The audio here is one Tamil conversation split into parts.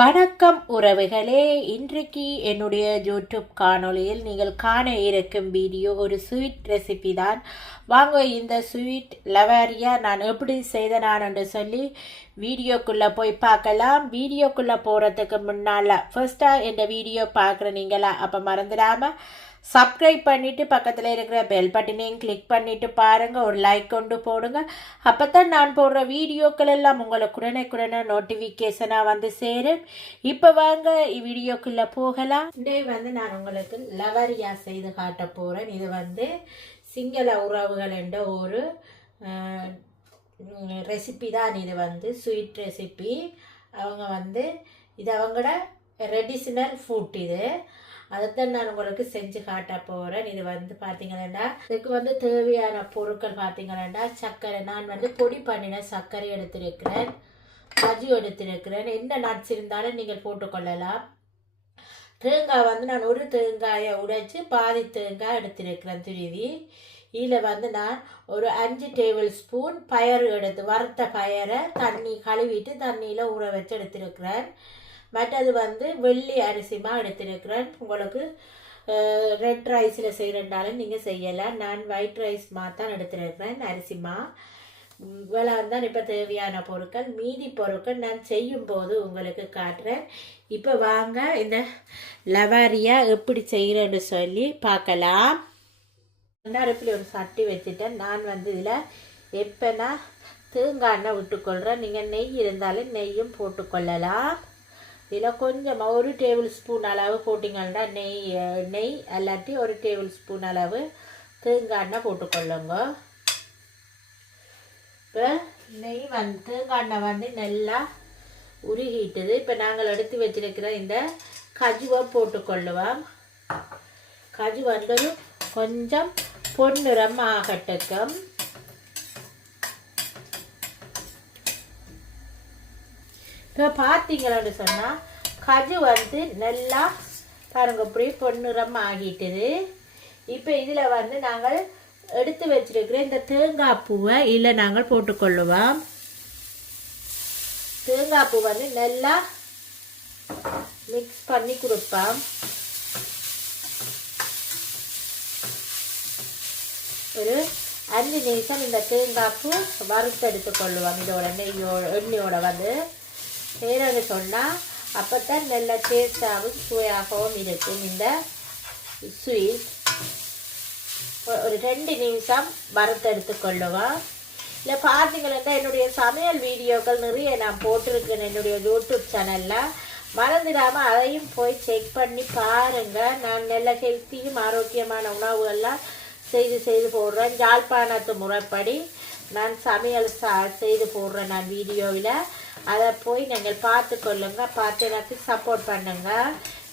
வணக்கம் உறவுகளே. இன்றைக்கு என்னுடைய யூடியூப் காணொளியில் நீங்கள் காண இருக்கும் வீடியோ ஒரு ஸ்வீட் ரெசிபி தான். வாங்க இந்த ஸ்வீட் லவாரியா நான் எப்படி செய்தேன் என்று சொல்லி வீடியோக்குள்ளே போய் பார்க்கலாம். வீடியோக்குள்ளே போகிறதுக்கு முன்னால் ஃபர்ஸ்ட்டாக இந்த வீடியோ பார்க்குற நீங்களா, அப்போ மறந்துடாமல் சப்ஸ்கிரைப் பண்ணிவிட்டு பக்கத்தில் இருக்கிற பெல் பட்டனையும் கிளிக் பண்ணிவிட்டு பாருங்கள், ஒரு லைக் கொண்டு போடுங்க. அப்போ தான் நான் போடுற வீடியோக்கள் எல்லாம் உங்களுக்கு உடனே நோட்டிஃபிகேஷனாக வந்து சேரும். இப்போ வாங்க வீடியோக்குள்ளே போகலாம். இன்றைய நான் உங்களுக்கு லவரியா செய்து காட்ட போகிறேன். இது சிங்கள உறவுகள் என்ற ஒரு ரெசிபி தான். இது ஸ்வீட் ரெசிபி. அவங்க இது அவங்களோட ட்ரெடிஷ்னல் ஃபுட். அதைத்தான் நான் உங்களுக்கு செஞ்சு காட்ட போகிறேன். இது பார்த்தீங்கன்னா இதுக்கு தேவையான பொருட்கள் பார்த்தீங்கன்னா சர்க்கரை. நான் பொடி பண்ணின சர்க்கரை எடுத்திருக்கிறேன், கஜு எடுத்திருக்கிறேன். என்ன நட்ஸ் இருந்தாலும் நீங்கள் போட்டுக்கொள்ளலாம். தேங்காய் நான் ஒரு தேங்காயை உடைச்சி பாதி தேங்காய் எடுத்திருக்கிறேன் துருவி. இதில் நான் ஒரு 5 டேபிள் ஸ்பூன் பயறு எடுத்து வறுத்த பயரை கழுவிட்டு தண்ணியில் ஊற வச்சு எடுத்திருக்கிறேன். மற்றது வெள்ளி அரிசிமா எடுத்திருக்கிறேன். உங்களுக்கு ரெட் ரைஸில் செய்கிறனாலும் நீங்கள் செய்யலாம். நான் ஒயிட் ரைஸ் தான் எடுத்திருக்கிறேன் அரிசிமா. இவ்வளோ தான் இப்போ தேவையான பொருட்கள். மீதி பொருட்கள் நான் செய்யும்போது உங்களுக்கு காட்டுறேன். இப்போ வாங்க இந்த லவாரியா எப்படி செய்கிறேன்னு சொல்லி பார்க்கலாம். அடுப்பில் ஒரு சட்டி வச்சுட்டேன். நான் இதில் எப்போனா தேங்காய் எண்ணெய் விட்டுக்கொள்கிறேன். நீங்கள் நெய் இருந்தாலும் நெய்யும் போட்டுக்கொள்ளலாம். இதில் கொஞ்சம் ஒரு டேபிள் ஸ்பூன் அளவு போட்டிங்கன்னா நெய் அல்லாட்டி ஒரு டேபிள் ஸ்பூன் அளவு தேங்காய் எண்ணெய் போட்டுக்கொள்ளுங்க. இப்போ நெய் தேங்காய் எண்ணெய் நல்லா உருகிட்டுது. இப்போ நாங்கள் எடுத்து வச்சிருக்கிற இந்த கஜுவை போட்டுக்கொள்ளுவோம். கஜு கொஞ்சம் பொன்னிறம் ஆகட்டும். இப்போ பார்த்தீங்களான்னு சொன்னால் கஜு நல்லா பாருங்க இப்படி பொன்னிறம் ஆகிட்டுது. இப்போ இதில் நாங்கள் எடுத்து வச்சிருக்கிற இந்த தேங்காய் பூவை இதில் நாங்கள் போட்டுக்கொள்ளுவோம். தேங்காய் பூ நல்லா மிக்ஸ் பண்ணி கொடுப்போம். ஒரு 5 நிமிஷம் இந்த தேங்காய் பூ வறுத்து எடுத்துக்கொள்ளுவோம். இதோட எண்ணெயோட செய்கிறன்னு சொன்னால் அப்போ தான் நல்ல டேஸ்டாகவும் சுவையாகவும் இருக்கும் இந்த ஸ்வீட். ஒரு 2 நிமிஷம் வறுத்து எடுத்துக்கொள்ளுவோம். இல்லை பார்த்தீங்கன்னா என்னுடைய சமையல் வீடியோக்கள் நிறைய நான் போட்டிருக்கேன் என்னுடைய யூடியூப் சேனலில். மறந்துடாமல் அதையும் போய் செக் பண்ணி பாருங்கள். நான் நல்ல ஹெல்த்தியும் ஆரோக்கியமான உணவுகள்லாம் செய்து போடுறேன். யாழ்ப்பாணத்து முறைப்படி நான் சமையல் செய்து போடுறேன் நான் வீடியோவில். அதை போய் நீங்கள் பார்த்து கொள்ளுங்க, பார்த்து எனக்கு சப்போர்ட் பண்ணுங்க.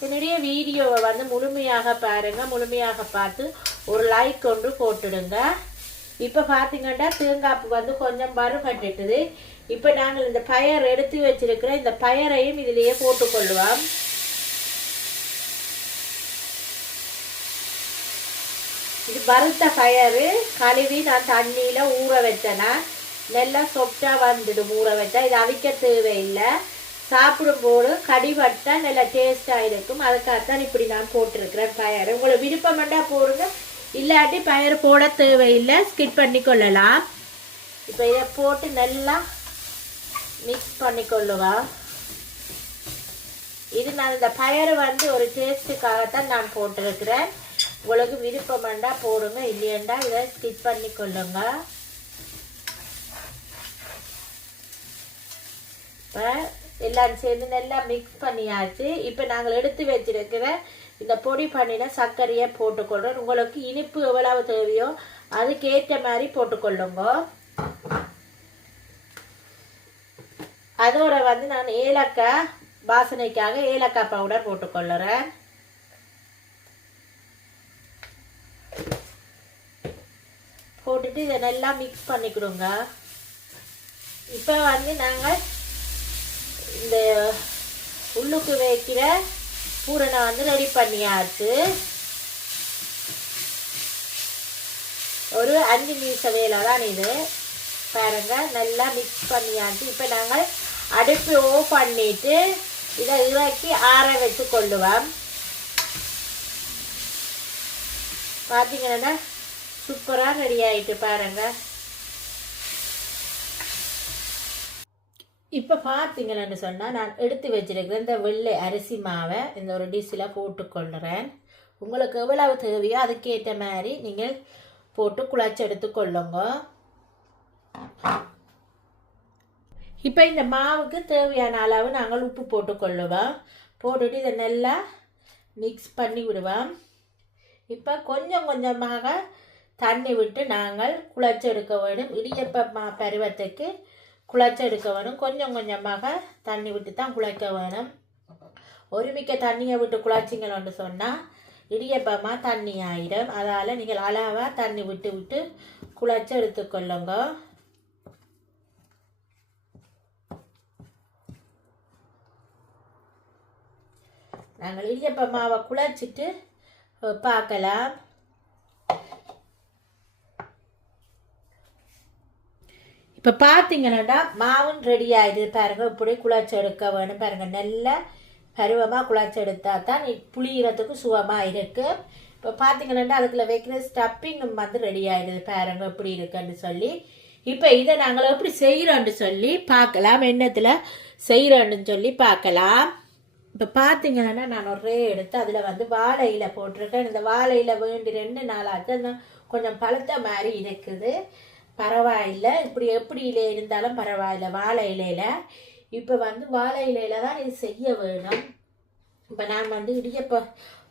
என்னுடைய வீடியோவை முழுமையாக பாருங்கள். முழுமையாக பார்த்து ஒரு லைக் கொண்டு போட்டுடுங்க. இப்போ பார்த்தீங்கன்னா தேங்காய்ப்பு கொஞ்சம் வறுபட்டுட்டுது. இப்போ நாங்கள் இந்த பயர் எடுத்து வச்சிருக்கிற இந்த பயரையும் இதிலேயே போட்டுக்கொள்ளுவோம். இது வறுத்த பயறு கழுவி நான் தண்ணியில் ஊற வச்சேன்னா நல்லா சொப்டாக வந்துடும். ஊற வச்சா இது அவிக்க தேவையில்லை. சாப்பிடும்போது கடிவட்டா நல்லா டேஸ்டாக இருக்கும். அதுக்காகத்தான் இப்படி நான் போட்டிருக்கிறேன் பயறு. உங்களை விருப்பமெண்டா போடுங்க, இல்லாட்டி பயறு போட தேவையில்லை, ஸ்கிப் பண்ணி கொள்ளலாம். இப்போ இதை போட்டு நல்லா மிக்ஸ் பண்ணி கொள்ளுவேன். இது நான் இந்த பயறு ஒரு டேஸ்ட்டுக்காகத்தான் நான் போட்டிருக்கிறேன். உங்களுக்கு விருப்பமெண்டா போடுங்க, இல்லையண்டா இதை ஸ்கிப் பண்ணி கொள்ளுங்க. இப்போ எல்லாம் சேர்ந்து நல்லா மிக்ஸ் பண்ணியாச்சு. இப்போ நாங்கள் எடுத்து வச்சிருக்கிற இந்த பொடி பண்ணின சர்க்கரையை போட்டுக்கொள்கிறோம். உங்களுக்கு இனிப்பு எவ்வளவு தேவையோ அதுக்கேற்ற மாதிரி போட்டுக்கொள்ளுங்க. அதோட நான் ஏலக்காய் வாசனைக்காக ஏலக்காய் பவுடர் போட்டுக்கொள்ளுறேன். போட்டுட்டு இதை நல்லா மிக்ஸ் பண்ணிக்கிடுங்க. இப்போ நாங்கள் இந்த உள்ளுக்கு வைக்கிற பூரணை ரெடி பண்ணியாச்சு. ஒரு 5 நிமிஷம் வேலை தான் இது. பாருங்க நல்லா மிக்ஸ் பண்ணியாச்சு. இப்போ நாங்கள் அடுப்பு ஆஃப் பண்ணிட்டு இதை இறக்கி ஆற வச்சு கொள்ளுவோம். பார்த்தீங்கன்னா சூப்பராக ரெடி ஆகிட்டு பாருங்க. இப்போ பார்த்தீங்கன்னு சொன்னால் நான் எடுத்து வச்சிருக்கிறேன் இந்த வெள்ளை அரிசி மாவை இந்த ஒரு டிஷ்ஷில் போட்டுக்கொள்ளுறேன். உங்களுக்கு எவ்வளவு தேவையோ அதுக்கேற்ற மாதிரி நீங்கள் போட்டு குழச்சி எடுத்துக்கொள்ளுங்க. இப்போ இந்த மாவுக்கு தேவையான அளவு நாங்கள் உப்பு போட்டுக்கொள்ளுவோம். போட்டுட்டு இதை நல்லா மிக்ஸ் பண்ணி விடுவோம். இப்போ கொஞ்சம் கொஞ்சமாக தண்ணி விட்டு நாங்கள் குழச்சி எடுக்க வேணும். இடியப்ப பருவத்துக்கு குழச்சி எடுக்க வேணும். கொஞ்சம் கொஞ்சமாக தண்ணி விட்டு தான் குழைக்க வேணும். ஒருமிக்க தண்ணியை விட்டு குழச்சிங்கன்னு சொன்னால் இடியப்பமாக தண்ணி ஆயிடும். அதால் நீங்கள் அளவாக தண்ணி விட்டு விட்டு குழச்சி எடுத்துக்கொள்ளுங்க. நாங்கள் இடியப்ப மாவை குழச்சிட்டு பார்க்கலாம். இப்போ பார்த்தீங்கன்னா மாவும் ரெடி ஆகிடுது பாருங்க. இப்படி குழச்சி எடுக்க வேணும் பாருங்க. நல்லா பருவமாக குழச்சி எடுத்தால் தான் புளியறதுக்கு சுகமாக இருக்குது. இப்போ பார்த்தீங்கன்னா அதுக்குள்ள வைக்கிற ஸ்டப்பிங்கும் வந்து ரெடி ஆகிடுது பாருங்க எப்படி இருக்குன்னு சொல்லி. இப்போ இதை நாங்கள் எப்படி செய்கிறோன்னு சொல்லி பார்க்கலாம். எண்ணத்தில் செய்கிறோன்னு சொல்லி பார்க்கலாம். இப்போ பார்த்தீங்கன்னா நான் ஒரே எடுத்து அதில் வந்து வாழை இலை போட்டிருக்கேன். இந்த வாழை இலை வேண்டி 2 நாளாச்சு அந்த கொஞ்சம் பழுத்த மாதிரி இருக்குது. பரவாயில்லை, இப்படி எப்படி இலை இருந்தாலும் பரவாயில்லை வாழை இலையில். இப்போ வந்து வாழை இலையில் தான் இது செய்ய வேணும். இப்போ நான் வந்து இடியப்ப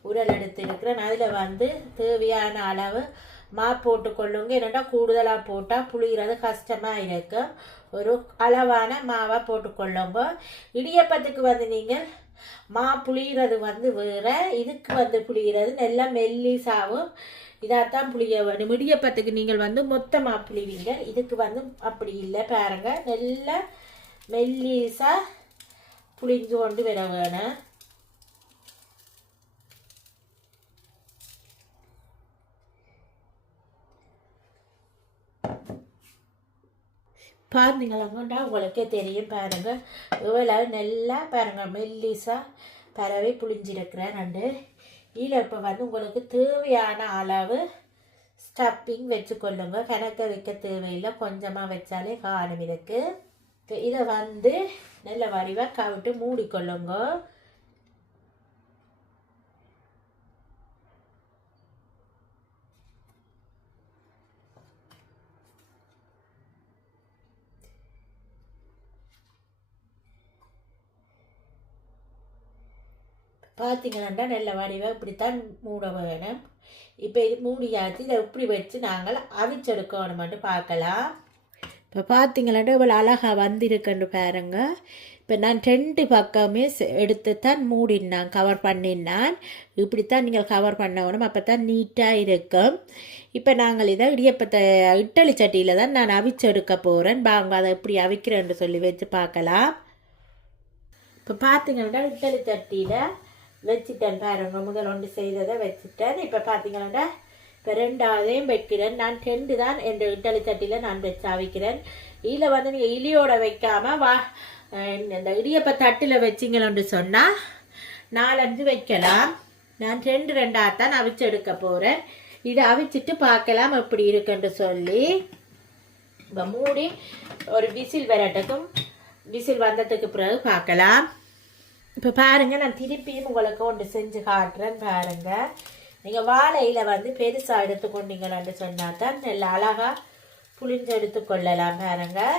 உரல் எடுத்துருக்கிறேன். அதில் வந்து தேவையான அளவு மா போட்டுக்கொள்ளுங்க. என்னென்னா கூடுதலாக போட்டால் புளிகிறது கஷ்டமாக இருக்கும். ஒரு அளவான மாவாக போட்டுக்கொள்ளுங்க. இடியப்பத்துக்கு வந்து நீங்கள் மா புளிகிறது வந்து வேறு, இதுக்கு வந்து புளிகிறது நல்லா மெல்லிசாவும் இதாகத்தான் புளிய வேணும். இடியப்பத்துக்கு நீங்கள் வந்து மொத்தமாக புளிவீங்க. இதுக்கு வந்து அப்படி இல்லை பாருங்க. நல்லா மெல்லிசாக புளிஞ்சு கொண்டு வர வேணும். பார்த்தீங்களாங்கண்டா உங்களுக்கே தெரியும் பாருங்க. இவ்வளோ நல்லா பாருங்க மெல்லிசாக பறவை புளிஞ்சிருக்கிறேன். ரெண்டு இதில் இப்போ வந்து உங்களுக்கு தேவையான அளவு ஸ்டப்பிங் வச்சுக்கொள்ளுங்க. கணக்க வைக்க தேவையில்லை, கொஞ்சமாக வச்சாலே காணும் இதுக்கு. இதை வந்து நல்ல வடிவாக கவிட்டு மூடிக்கொள்ளுங்க. பார்த்தீங்கன்னா நல்ல வடிவாக இப்படித்தான் மூட வேணும். இப்போ இது மூடியாச்சு. இதை இப்படி வச்சு நாங்கள் அவிச்செடுக்கணுமென்று பார்க்கலாம். இப்போ பார்த்தீங்கன்னா இவ்வளோ அழகாக வந்திருக்குன்னு பாருங்க. இப்போ நான் 2 பக்கமே எடுத்து தான் மூடினான், கவர் பண்ணினான். இப்படித்தான் நீங்கள் கவர் பண்ணணும், அப்போ தான் நீட்டாக இருக்கும். இப்போ நாங்கள் இதை இடியப்பத்தை இட்டலி சட்டியில் தான் நான் அவிச்செடுக்க போகிறேன். வாங்க அதை எப்படி அவிக்கிறேன்னு சொல்லி வச்சு பார்க்கலாம். இப்போ பார்த்தீங்கன்னா இட்டலி சட்டியில் வச்சுட்டேன் பாருங்க. முதல் ஒன்று செய்ததை வச்சுட்டேன். இப்போ பார்த்தீங்கன்னா இப்போ 2ஆவதையும் வைக்கிறேன். நான் 2 தான் என் இட்டலி சட்டியில் நான் வச்சு அவிக்கிறேன். இதில் வந்து நீங்கள் இலியோட வைக்காமல் இந்த இடியப்ப தட்டில் வச்சிங்கன்னு சொன்னால் 4-5 வைக்கலாம். நான் 2-2ஆகத்தான் அவிச்சு எடுக்க போகிறேன். இதை அவிச்சிட்டு பார்க்கலாம் எப்படி இருக்குன்னு சொல்லி. இப்போ மூடி ஒரு விசில் வரட்டுக்கும். விசில் வந்ததுக்கு பிறகு பார்க்கலாம். இப்போ பாருங்கள், நான் திருப்பியும் உங்களுக்கு ஒன்று செஞ்சு காட்டுறேன் பாருங்கள். நீங்கள் வாழையில் வந்து பெருசாக எடுத்துக்கொண்டீங்கன்னு சொன்னால் தான் நல்ல அழகாக புளிஞ்சு எடுத்துக்கொள்ளலாம் பாருங்கள்.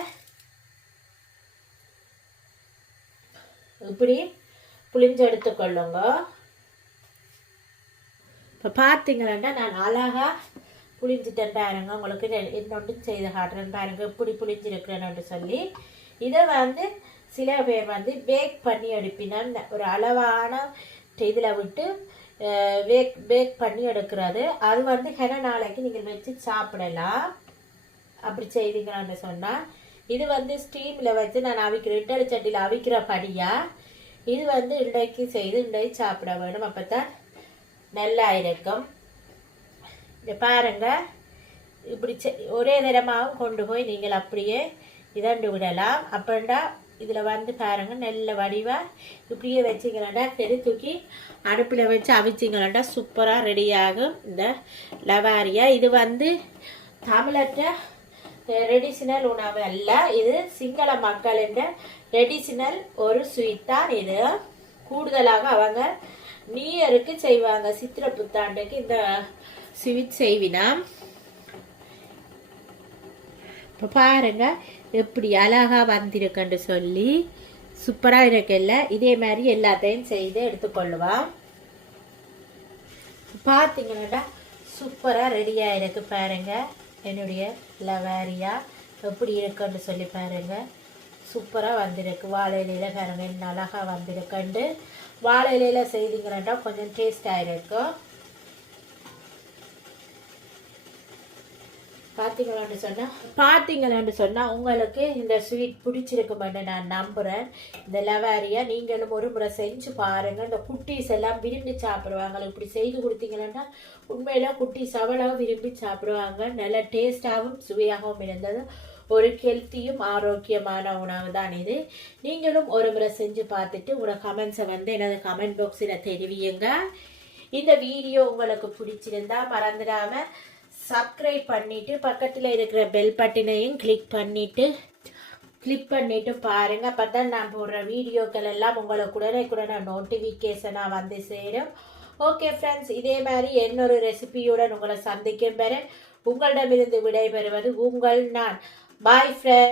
இப்படி புளிஞ்சு எடுத்துக்கொள்ளுங்க. இப்போ பார்த்தீங்கன்னா நான் அழகாக புளிஞ்சிட்டேன் பாருங்க. உங்களுக்கு இன்னொன்று செய்து காட்டுறேன் பாருங்கள் எப்படி புளிஞ்சிருக்கிறேன்னு சொல்லி. இதை வந்து சில பேர் வந்து பேக் பண்ணி எடுப்பினான். ஒரு அளவான இதில் விட்டு பேக் பண்ணி எடுக்கிறது. அது வந்து ஹென நாளைக்கு நீங்கள் வச்சு சாப்பிடலாம். அப்படி செய்தீங்கன்னு சொன்னால். இது வந்து ஸ்டீமில் வச்சு நான் அவிக்கிறேன். இட்டலி சட்டியில் அவிக்கிற படியாக இது வந்து இன்றைக்கு செய்து இன்றைக்கு சாப்பிட வேணும். அப்போ தான் நல்லா இருக்கும். இதை பாருங்கள், இப்படி ஒரே தரமாகவும் கொண்டு போய் நீங்கள் அப்படியே இதண்டு விடலாம். அப்படின்னா இதில் வந்து பாருங்க நல்ல வடிவாக இப்படியே வச்சிங்களா சரி தூக்கி அடுப்பில் வச்சு அவிச்சிங்களா சூப்பராக ரெடியாகும் இந்த லவாரியா. இது வந்து தமிழற்ற ட்ரெடிஷ்னல் உணவு அல்ல, இது சிங்கள மக்களின் ட்ரெடிஷ்னல் ஒரு ஸ்வீட் தான். இது கூடுதலாக அவங்க நியூ இயருக்கு செய்வாங்க, சித்திரை புத்தாண்டுக்கு இந்த ஸ்வீட் செய்வினா. இப்போ பாருங்க எப்படி அழகா வந்திருக்குன்னு சொல்லி சூப்பராக இருக்குல்ல. இதே மாதிரி எல்லாத்தையும் செய்து எடுத்துக்கொள்ளுவான். பார்த்தீங்கன்னா சூப்பராக ரெடியாக இருக்கு பாருங்க. என்னுடைய லவாரியா எப்படி இருக்குன்னு சொல்லி பாருங்க. சூப்பராக வந்திருக்கு. வாழை இலையில் பாருங்க என்ன அழகாக வந்திருக்குண்டு. வாழை இலையில் செய்தீங்கன்னா கொஞ்சம் டேஸ்டாக இருக்கும். பார்த்தீங்களான்னு சொன்னால் உங்களுக்கு இந்த ஸ்வீட் பிடிச்சிருக்குமென்னு நான் நம்புகிறேன். இந்த லவாரியா நீங்களும் ஒரு முறை செஞ்சு பாருங்கள். இந்த குட்டீஸ் எல்லாம் விரும்பி சாப்பிடுவாங்க. இப்படி செய்து கொடுத்தீங்கன்னா உண்மையில குட்டீஸ் அவ்வளவு விரும்பி சாப்பிடுவாங்க. நல்ல டேஸ்டாகவும் சுவையாகவும் இருந்தது. ஒரு ஹெல்த்தியும் ஆரோக்கியமான உணவு தான் இது. நீங்களும் ஒரு முறை செஞ்சு பார்த்துட்டு உங்களோட கமெண்ட்ஸை வந்து எனது கமெண்ட் பாக்ஸில் தெரிவியுங்க. இந்த வீடியோ உங்களுக்கு பிடிச்சிருந்தா மறந்துடாமல் சப்ஸ்கிரைப் பண்ணிவிட்டு பக்கத்தில் இருக்கிற பெல் பட்டனையும் கிளிக் பண்ணிவிட்டு பாருங்கள். அப்போ தான் நான் போடுற வீடியோக்கள் எல்லாம் உங்களுக்கு உடனே நோட்டிஃபிகேஷனாக வந்து சேரும். ஓகே ஃப்ரெண்ட்ஸ், இதே மாதிரி இன்னொரு ரெசிபியுடன் உங்களை சந்திக்கும் பெற உங்களிடமிருந்து விடைபெறுவது உங்கள் நான். Bye friends.